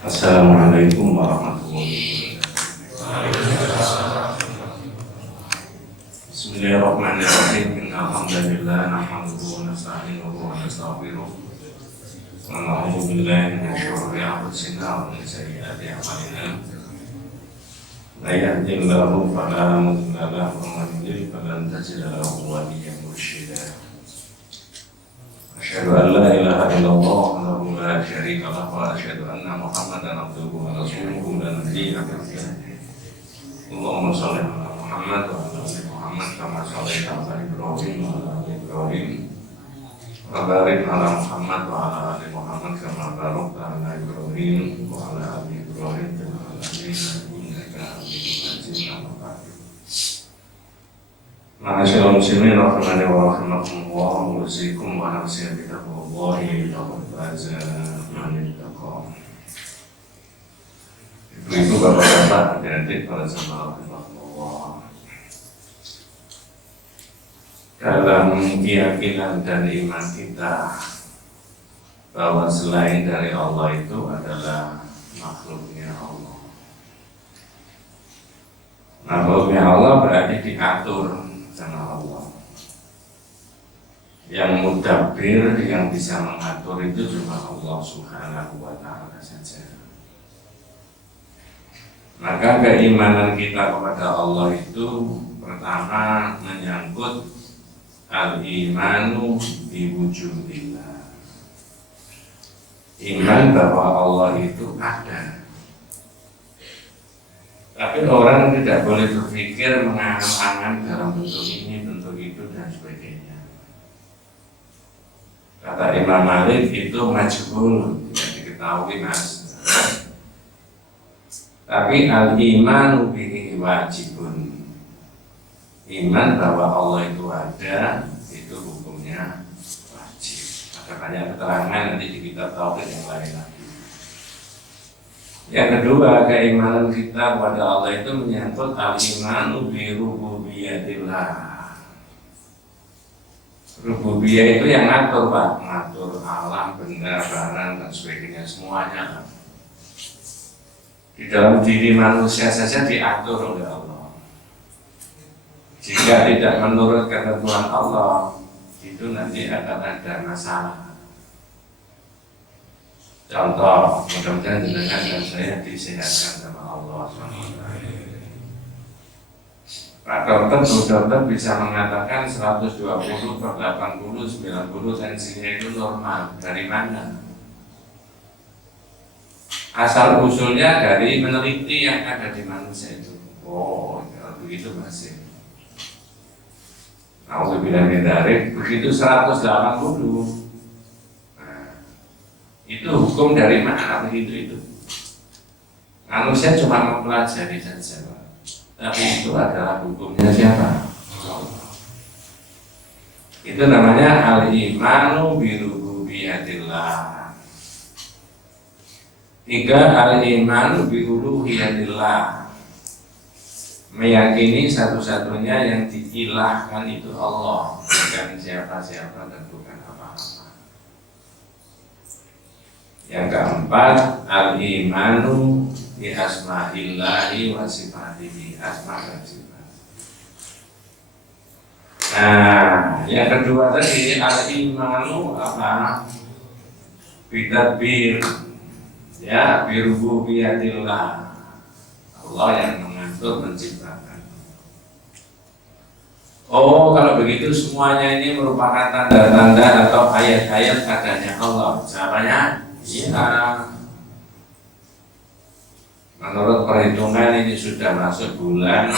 Assalamualaikum warahmatullahi wabarakatuh. Bismillahirrahmanirrahim. Alhamdulillah nahmaduhu wa nasta'inuhu wa nastaghfiruh. Wa na'udzu billahi min syururi anfusina wa min sayyiati a'malina. May yahdihillahu fala mudilla lahu wa man yudlil falan tajida lahu waliyyan mursyida. Asyhadu an la ilaha illallah wahdahu la syarika lahu wa asyhadu anna Muhammadan abduhu wa rasuluhu la nabiyya ba'dahu. Allahumma shalli ala Muhammad wa ala ali Muhammad kama shallaita ala Ibrahim wa ala ali Ibrahim wa barik ala Muhammad wa ala ali Muhammad kama barakta ala Ibrahim wa ala ali Ibrahim fil alamin innaka Hamidum Majid. Ma'asyiral muslimin rahimani wa rahimakumullah, usikum wa nafsi bi taqwallahi laqad faza man ittaqa. Ibu-ibu, bapak-bapak, adik-adik, para jamaah rahimakumullah. Dalam keyakinan dan iman kita bahwa selain dari Allah itu adalah makhluknya Allah. Makhluknya Allah berarti diatur sama Allah. Yang mudabbir, yang bisa mengatur itu cuma Allah Subhanahu wa ta'ala saja. Maka keimanan kita kepada Allah itu pertama menyangkut al-imanu biwujudillah. Iman bahwa Allah itu ada. Tapi orang tidak boleh berpikir mengangan-angan dalam bentuk ini, bentuk itu, dan sebagainya. Kata Imam Malik itu majhul, tidak diketahui mas. Tapi al-imanu bihi wajibun. Iman bahwa Allah itu ada, itu hukumnya wajib. Ada banyak keterangan nanti di kitab tauhid yang lain lagi. Yang kedua, keimanan kita kepada Allah itu menyangkut al-imanu bi rububiyatillah. Rububiyah itu yang ngatur, Pak, ngatur alam, benda, barang, dan sebagainya, semuanya. Di dalam diri manusia saja diatur oleh Allah. Jika tidak menurut ketentuan Allah, itu nanti akan ada masalah. Contoh, mudah-mudahan jenengan dan saya disehatkan sama Allah SWT. Pak dokter, Bu dokter bisa mengatakan 120 per 80, 90 tensinya itu normal. Dari mana? Asal usulnya dari meneliti yang ada di manusia itu. Oh, kalau begitu masih. Alhamdulillah dari begitu 180. Itu hukum dari mana begitu itu? Manusia cuma mempelajari saja, tapi itu adalah hukumnya siapa? Allah. Itu namanya al-imanu bi rububiyatillah. Tiga, al-imanu bi uluhiyatillah. Meyakini satu-satunya yang diilahkan itu Allah, bukan siapa-siapa dan bukan apa-apa. Yang keempat, al-imanu bi asma'illahi wa sifatihi, asma dan sifat. Nah, yang kedua tadi al-imanu apa? Bitadbir, ya, bi rububiyatillah. Allah yang mengatur, menciptakan. Oh, kalau begitu semuanya ini merupakan tanda-tanda atau ayat-ayat adanya Allah. Jawabannya iya. Menurut perhitungan ini sudah masuk bulan,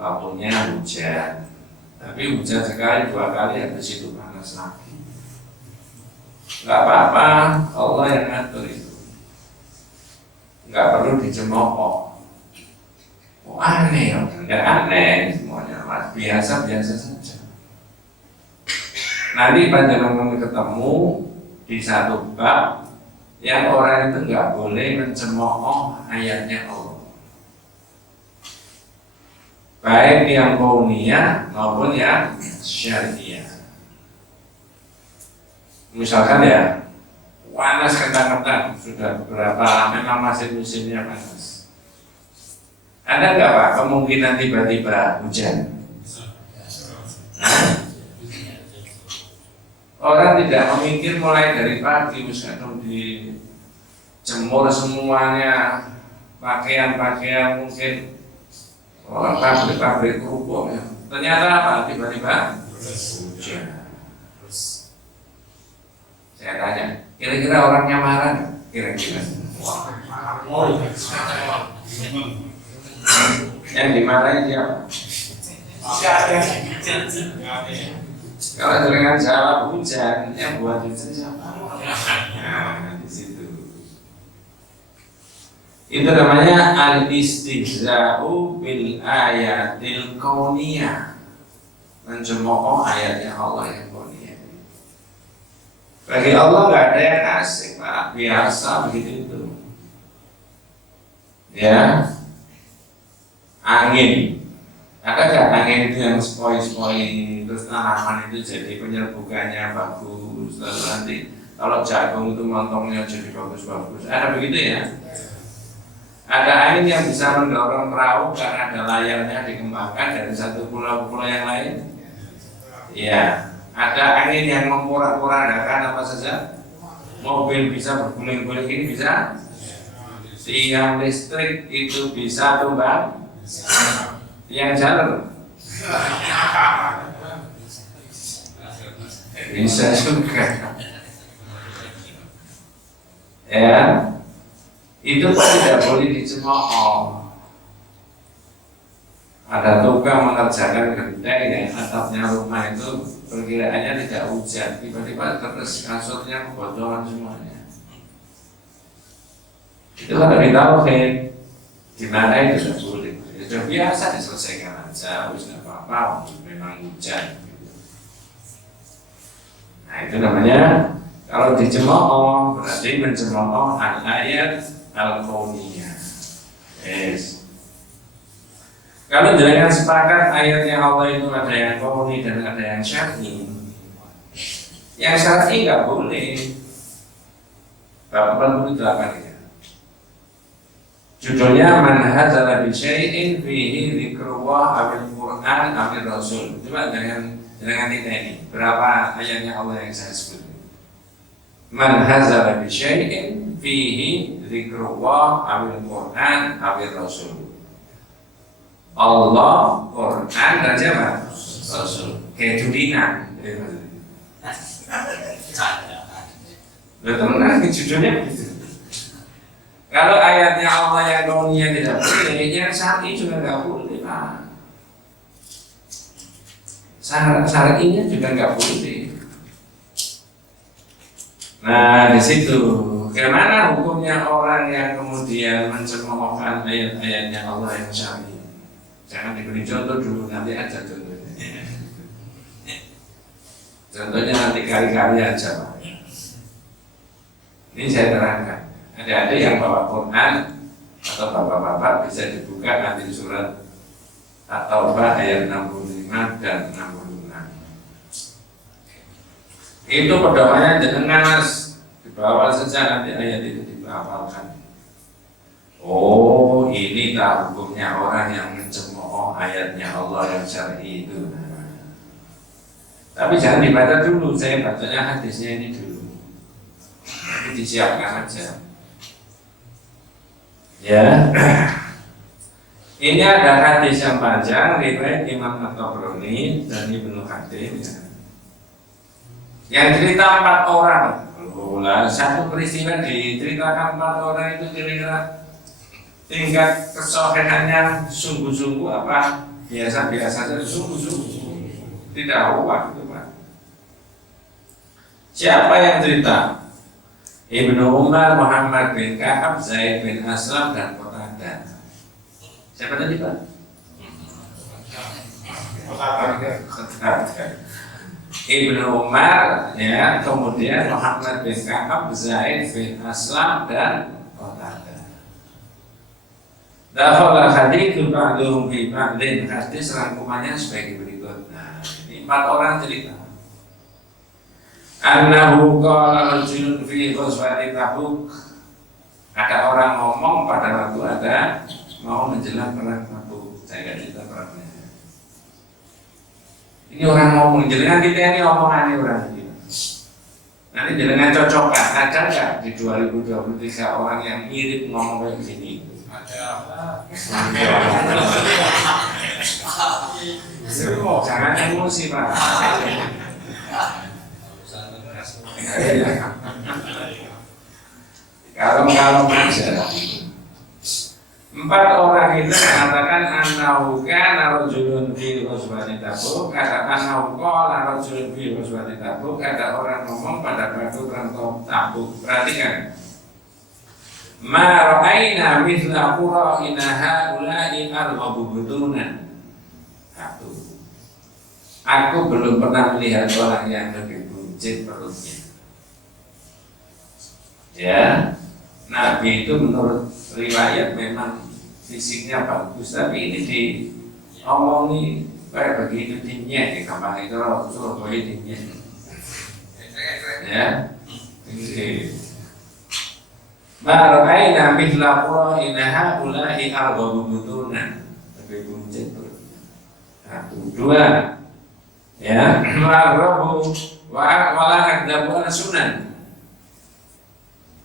waktunya hujan. Tapi hujan sekali, dua kali, habis itu panas lagi. Gak apa-apa, Allah yang ngatur itu. Gak perlu dicemooh. Oh aneh, enggak aneh semuanya, mas. Biasa-biasa saja. Nanti panjenengan ketemu di satu bab yang orang itu nggak boleh mencemooh ayatnya Allah, baik yang kauniyah maupun yang syariah. Misalkan ya, panas kentang-kentang, sudah beberapa memang masih musimnya panas. Ada nggak Pak kemungkinan tiba-tiba hujan? Orang tidak memikir mulai dari pagi, misalkan dijemur semuanya, pakaian-pakaian mungkin orang pabrik-pabrik kerupuk ya. Ternyata apa? Tiba-tiba hujan. Saya tanya, kira-kira orangnya marah nggak? Kira-kira. Yang dimarahin siapa? Kalau dengan jawab hujan, yang buat hujan siapa? Nah, di situ. Itu namanya al-istihza'u bil ayatil kauniyah. Mencemooh ayatnya Allah yang kauniyah. Bagi Allah nggak ada yang asik, Pak. Biasa begitu itu. Ya, angin. Ada nggak angin itu yang sepoi-sepoi terus tanaman itu jadi penyerbukannya bagus, lalu nanti kalau jagung itu montongnya jadi bagus-bagus. Ada begitu ya? Ada angin yang bisa mendorong perahu karena ada layarnya dikembangkan dari satu pulau ke pulau yang lain. Ya, ada angin yang memporak-porandakan apa saja. Mobil bisa berguling-guling, ini bisa. Tiang listrik itu bisa tumbang. Tiang jalur bisa juga. Ya, itu pun tidak boleh dicemooh. Ada tukang mengerjakan genteng ya, atapnya rumah itu perkiraannya tidak hujan, tiba-tiba terus kasurnya kebocoran semuanya. Itu kalau ditauhid, gimana itu sudah boleh. Ya sudah biasa diselesaikan aja, harus nggak apa-apa, memang hujan. Nah itu namanya kalau dicemooh berarti mencemooh al-ayat al-kauniyah. Yes. Kalau jangan sepakat ayatnya Allah itu ada yang kauni dan ada yang syar'i. Yang syar'i nggak boleh. Bab 48 ya. Judulnya man hadzala bi syai'in fihi dzikrullah awil Qur'an awil Rasul. Coba dengan kita ini berapa ayatnya Allah yang saya sebut. Man hadzala bi syai'in fihi dzikrullah awil Qur'an awil Rasul. Allah, Quran, dan siapa? Rasul. Kayak tudingan. Betul kan? Judulnya begitu. Kalau ayatnya Allah yang kauniyah tidak boleh, yang syar'i juga nggak boleh, Pak. Syar'inya juga nggak boleh. Nah, di situ. Bagaimana hukumnya orang yang kemudian mencemoohkan ayat-ayatnya Allah yang syar'i? Jangan diberi contoh dulu, nanti aja contohnya. Contohnya nanti kali-kali aja Pak. Ini saya terangkan. Ada yang bawa Quran atau bapak-bapak bisa dibuka nanti surat At-Taubah ayat 65 dan 66. Itu pedomannya dengan Mas, dibawa saja nanti ayat itu dihafalkan. Oh, ini tak hukumnya orang yang mencemooh ayatnya Allah yang syar'i itu. Tapi jangan dibaca dulu, saya bacanya hadisnya ini dulu. Nanti disiapkan aja. Ya. Ini ada hadis yang panjang riwayat Imam At-Tabrani dan Ibnu Hatim ya. Yang cerita 4 orang. Satu peristiwa diceritakan 4 orang itu kira-kira tingkat kesohihannya sungguh-sungguh apa biasa-biasa saja, sungguh-sungguh tidak ruwet itu Pak. Siapa yang cerita? Ibnu Umar, Muhammad bin Ka'ab, Zaid bin Aslam dan Qatadah. Siapa tadi Pak? Qatadah. Ibnu Umar ya, kemudian Muhammad bin Ka'ab, Zaid bin Aslam dan Qatadah. Dakhala haditsu ba'dhum fi ba'din, hadis rangkumannya sebagai berikut. Nah, ini 4 orang cerita. Annahu qala rajulun fi ghazwati Tabuk. Ada orang ngomong pada waktu ada mau menjelang perang Tabuk. Saya nggak cerita perangnya. Ini orang ngomong, jenengan kita ini omongannya orang ini. Nanti jenengan cocokkan, ada nggak di 2023 orang yang mirip ngomong kayak gini? Ada. Jangan emosi Pak. Kalau aja. 4 orang itu mengatakan annahu kana rajulun fi ghazwati Tabuk, katakan annahu qala rajulun fi ghazwati Tabuk, ada orang ngomong pada waktu perang Tabuk. Perhatikan. Ma ra'aina mithla qura'ina haula'i arghabu butunan. Satu. Aku belum pernah melihat orang yang lebih buncit perutnya. Ya, Nabi itu menurut riwayat memang fisiknya bagus, tapi ini diomongi kayak begitu dinyek ya, gampang itu Surabaya dinyek. Ya, ini. Ma'ra'aina mithla qura'ina haula'i arghabu butunan. Lebih buncit perutnya. 1, 2. Ya, ma'rabu wala akdabu sunan.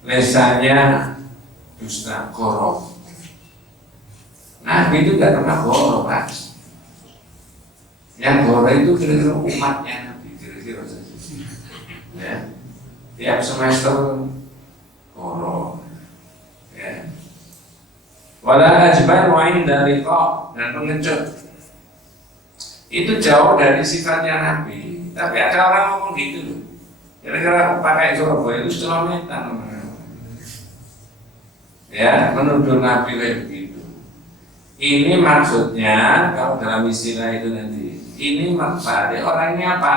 Lesanya dusta goroh. Nabi itu tidak pernah goroh, Pak. Yang goroh itu kira-kira umatnya Nabi, kira-kira saja. Ya, tiap semester goroh. Ya. Wala ajban wa inda liqa, dan pengecut. Itu jauh dari sifatnya Nabi. Tapi ada orang ngomong gitu loh. Kira-kira pakai Surabaya itu celometan. Ya, menuduh Nabi kayak begitu. Ini maksudnya kalau dalam istilah itu nanti, ini maksudnya orangnya apa?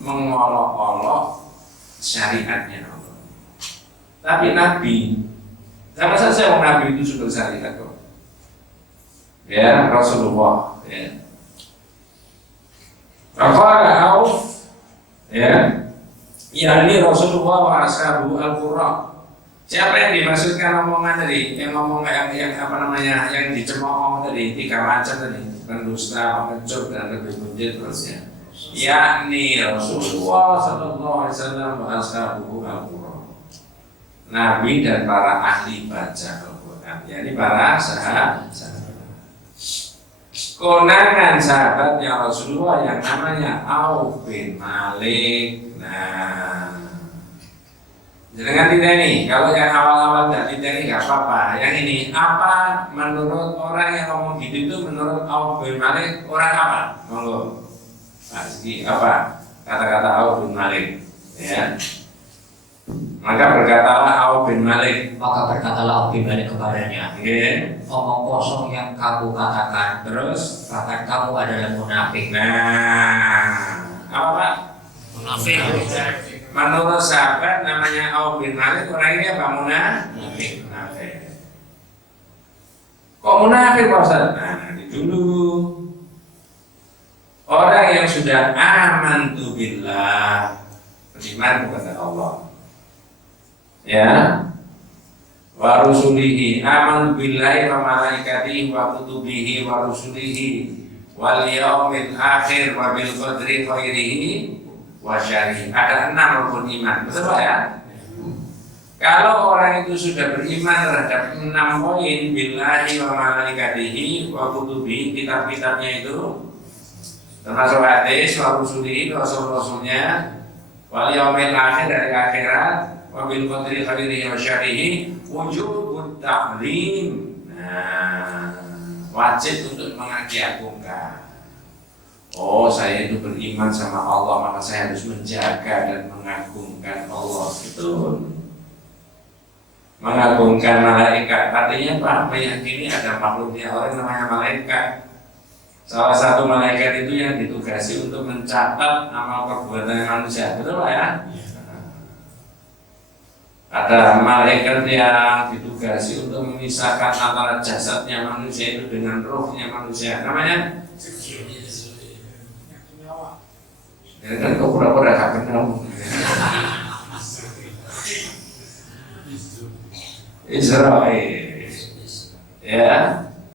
Mengolok-olok syariatnya Allah. Tapi Nabi, sama saja orang Nabi itu sudah syariat kok. Ya, Rasulullah. Ya. Faqala Auf, ya, yakni Rasulullah wa ashabu al-Qur'an. Siapa yang dimaksudkan omongan tadi? Yang ngomong yang apa namanya? Yang dicemooh tadi 3 macam tadi, pendusta, pengecut dan lebih buncit terusnya. Yakni Rasulullah sallallahu alaihi wasallam wa ashabu al-Qur'an. Nabi dan para ahli baca Al-Qur'an, yakni para sahabat. Konangan sahabatnya Rasulullah yang namanya Auf bin Malik. Nah, jangan tidak ini. Kalau yang awal-awal tidak ini nggak apa-apa. Yang ini apa? Menurut orang yang ngomong gitu itu menurut Auf bin Malik orang apa? Monggo. Pak Siki, apa kata-kata Auf bin Malik? Ya. Maka berkatalah Auf bin Malik. Maka berkatalah Auf bin Malik kepadanya, omong kosong yang kamu katakan. Terus, bahkan kamu adalah munafik. nah, apa Pak? Munafik. Menurut sahabat namanya Auf bin Malik, orang ini apa? Munafik. Kok munafik Pak Ustaz? Nah, nanti dulu. Orang yang sudah amantu billah, beriman kepada Allah. Ya, wa rusulihi, aman billahi wa malaikatihi wa kutubihi wa rusulihi wal yaumil akhir wa bil qadri khairihi wa syarrihi. Ada 6 rukun iman, betul Pak ya? Kalau orang itu sudah beriman terhadap 6 poin, billahi wa malaikatihi wa kutubihi, kitab-kitabnya itu termasuk hadis, wa rusulihi, rasul-rasulnya, wal yaumil akhir, dari akhirat, wabil qadri khairihi wa syarrihi, wujubut ta'lim. Nah, wajib untuk mengagungkan. Oh, saya itu beriman sama Allah, maka saya harus menjaga dan mengagungkan Allah. Betul. Mengagungkan malaikat, artinya Pak, meyakini ada makhluknya orang namanya malaikat. Salah satu malaikat itu yang ditugasi untuk mencatat amal perbuatan manusia, betul Pak ya? Ada malaikat yang ditugasi untuk memisahkan antara jasadnya manusia itu dengan rohnya manusia. Namanya Ya kan kok pura-pura gak kenal. Israel, ya.